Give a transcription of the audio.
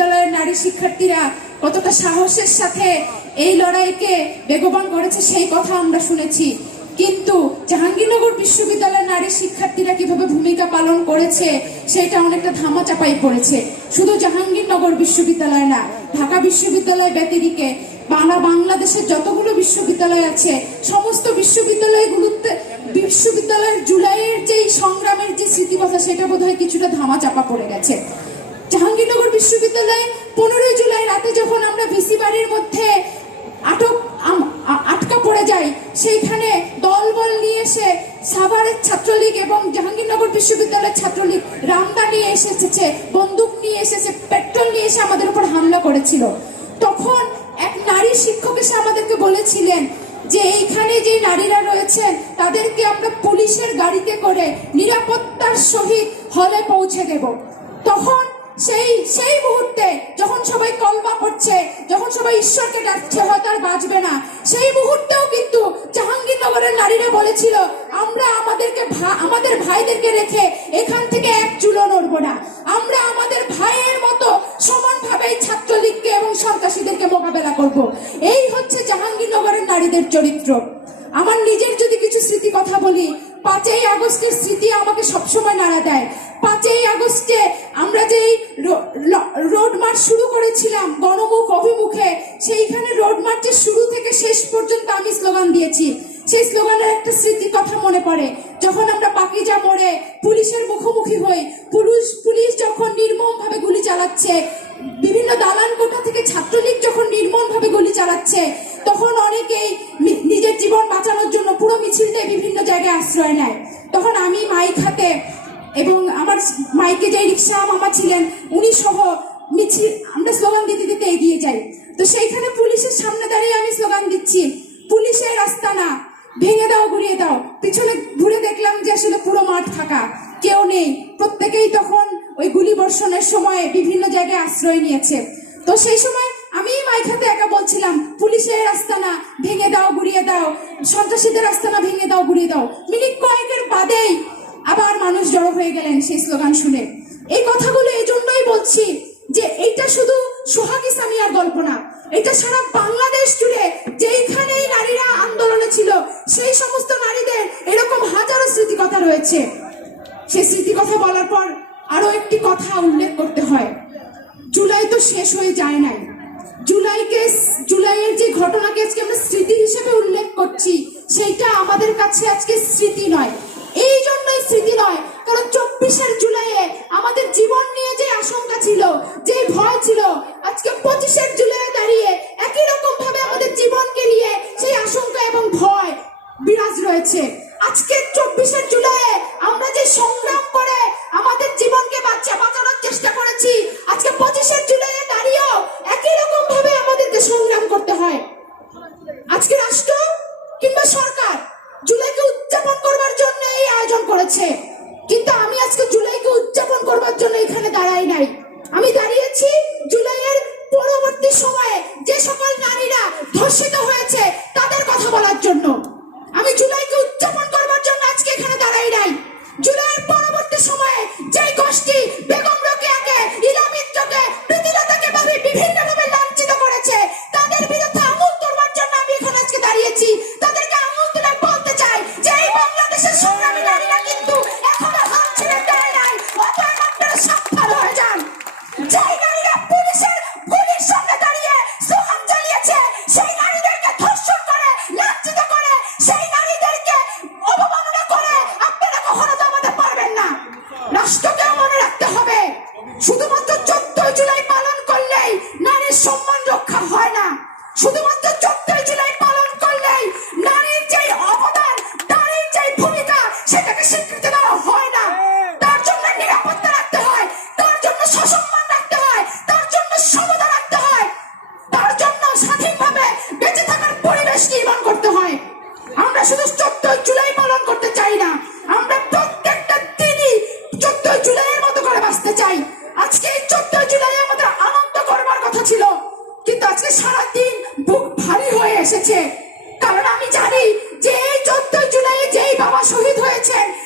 বিশ্ববিদ্যালয়ের নারী শিক্ষার্থীরা কতটা সাহসের সাথে এই লড়াইকে বেগবান করেছে সেই কথা আমরা শুনেছি, কিন্তু জাহাঙ্গীরনগর বিশ্ববিদ্যালয়ের নারী শিক্ষার্থীরা কিভাবে ভূমিকা পালন করেছে সেটা অনেকটা ধামাচাপাই পড়েছে। শুধু জাহাঙ্গীরনগর বিশ্ববিদ্যালয় না, ঢাকা বিশ্ববিদ্যালয় ব্যতিরিকে বাংলাদেশের যতগুলো বিশ্ববিদ্যালয় আছে সমস্ত বিশ্ববিদ্যালয়ের জুলাইয়ের যে সংগ্রামের যে স্মৃতিকথা সেটা বোধহয় কিছুটা ধামাচাপা পড়ে গেছে। জাহাঙ্গীরনগর বিশ্ববিদ্যালয়ে 15 জুলাই রাতে যখন আমরা ভিসি বাড়ির মধ্যে আটকা পড়ে যাই, সেইখানে দলবল নিয়ে এসে সাভারের ছাত্রলীগ এবং জাহাঙ্গীরনগর বিশ্ববিদ্যালয়ের ছাত্রলীগ রামদা নিয়ে এসেছে, বন্দুক নিয়ে এসেছে, পেট্রোল নিয়ে এসে আমাদের উপর হামলা করেছিল। তখন এক নারী শিক্ষক এসে আমাদেরকে বলেছিলেন যে এইখানে যে নারীরা রয়েছেন তাদেরকে আমরা পুলিশের গাড়িতে করে নিরাপত্তার সহিত হলে পৌঁছে দেব। তখন সেই মুহূর্তে যখন সবাই কলমা পড়ছে, যখন সবাই ঈশ্বরকে ডাকছে হয়তো আর বাঁচবে না, সেই মুহূর্তেও কিন্তু জাহাঙ্গীরনগরের নারীরা বলেছিল আমরা আমাদের ভাইদেরকে রেখে এখান থেকে এক চুলো নড়বো না, আমরা আমাদের ভাইয়ের মতো সমানভাবে ছাত্রলীগকে এবং সন্ত্রাসীদেরকে মোকাবেলা করব। এই হচ্ছে জাহাঙ্গীরনগরের নারীদের চরিত্র। আমার নিজের যদি কিছু স্মৃতি কথা বলি, 5ই আগস্টের স্মৃতি আমাকে সবসময় নাড়া দেয়। 5ই আগস্টে আমরা যেই রোড মার্চ শুরু করেছিলাম গণমুখ অভিমুখে, সেইখানে রোড মার্চের শুরু থেকে শেষ পর্যন্ত আমি স্লোগান দিয়েছি। সেই স্লোগানের একটা স্মৃতি কথা মনে পড়ে, যখন আমরা পাকিজা মোড়ে পুলিশের মুখোমুখি হই, পুলিশ যখন নির্মমভাবে গুলি চালাচ্ছে, বিভিন্ন দালান কোঠা থেকে ছাত্রলীগ যখন নির্মমভাবে গুলি চালাচ্ছে, তখন অনেকেই নিজের জীবন বাঁচানোর জন্য পুরো মিছিলটাই বিভিন্ন জায়গায় আশ্রয় নেয়। তখন আমি মাইক হাতে এবং আমার মাইকে যে রিক্সা মামা ছিলেন উনি সহ মিছিল আমরা স্লোগান দিতে দিতে এগিয়ে যাই। তো সেইখানে পুলিশের সামনে দাঁড়িয়ে আমি স্লোগান দিচ্ছি, পুলিশের রাস্তা না, ভেঙে দাও, গুড়িয়ে দাও। পিছনে ঘুরে দেখলাম যে আসলে পুরো মাঠ ফাঁকা, কেউ নেই। প্রত্যেকেই তখন ওই গুলি বর্ষণের সময় বিভিন্ন জায়গায় আশ্রয় নিয়েছে। তো সেই সময় আমি মাইক হাতে একা বলছিলাম, পুলিশের রাস্তা না, ভেঙে দাও, গুড়িয়ে দাও, সন্ত্রাসীদের রাস্তা না, ভেঙে দাও, গুড়িয়ে দাও। মিনিট কয়েকের বাদেই আবার মানুষ জড়ো হয়ে গেলেন সেই স্লোগান শুনে। এই কথাগুলো এই জন্যই বলছি যে এইটা শুধু সোহাগী সামিয়ার গল্প না, এটা সারা বাংলাদেশ জুড়ে যেইখানেই নারীরা আন্দোলনে ছিল সেই সমস্ত নারীদের এরকম হাজারো স্মৃতিকথা রয়েছে। সেই স্মৃতিকথা বলার পর আরো একটি কথা উল্লেখ করতে হয়, জুলাই তো শেষ হয়ে যায় নাই। জুলাইয়ের যে ঘটনাকে আজকে আমরা স্মৃতি হিসেবে উল্লেখ করছি সেইটা আমাদের কাছে আজকে স্মৃতি নয়। এই জন্যই স্মৃতি নয় কারণ 24 জুলাইয়ে আমাদের জীবন নিয়ে যে আশঙ্কা ছিল, যে ভয় ছিল, আজকে 25